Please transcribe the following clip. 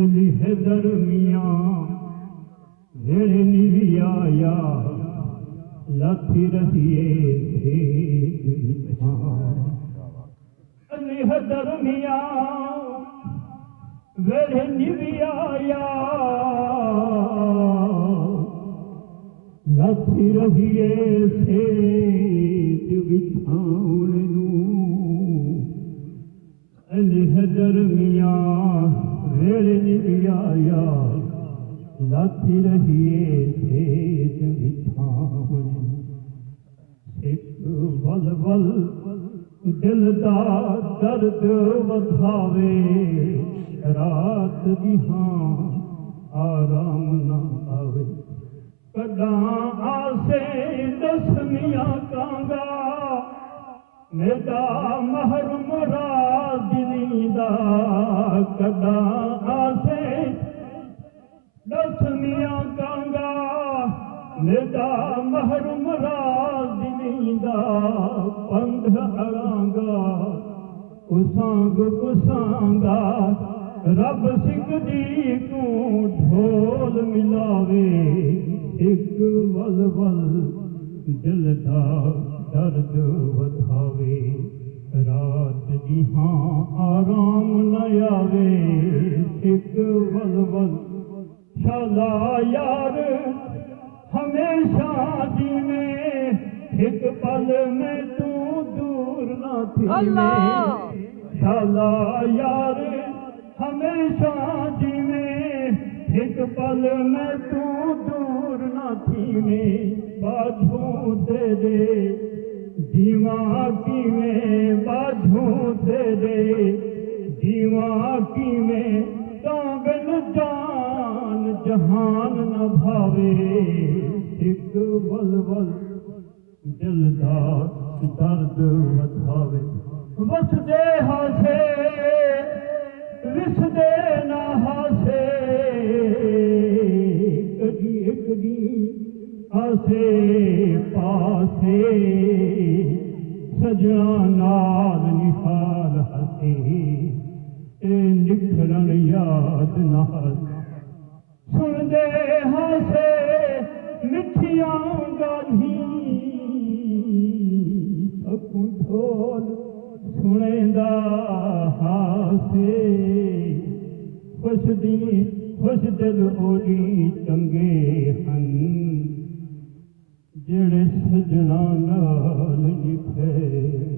अली है दरमिया वेड़े निवी आया लाथी रहिए अली है दरमिया वेड़े निवी आया लाथी रहिए सेज बिछाउण नूं अली है दरमिया वेड़े निवी आया लाथी रहिए सेज बिछाउण सिख वल वल दिल दा दर्द वधावे रात दी हां आराम ना आवे कदा आसे दसमियां कांगा मेरा महरुम राजनी दा कदा आसे दसमियां कांगा मेरा महरुम राजनी दा पंध अड़ांगा कुसांगा रब सिंह दी को ढोल मिलावे एक वल वल दिल दा दर्द वधावे रात दी हां आराम न आवे एक वल वल शाला यार हमेशा जीवे एक पल में तू दूर ना थी शाला यार हमेशा जीवे एक पल में तू दूर ना थी में बाझू तेरे जीवा किवें बाझू तेरे जीवा किवें कांगन जान जहान न भावे एक वल वल दिल दा दर्द वधावे वसदे हासे विसदे ना हासे कदी आसे पासे सजना नाल निहाल हसे निखरण याद नाल सुन दे हासे मिठियां गाली सकू ढोल सुनेंदा हासे खुश दिल ओडी चंगे हन जेड़े सजना नाल निभे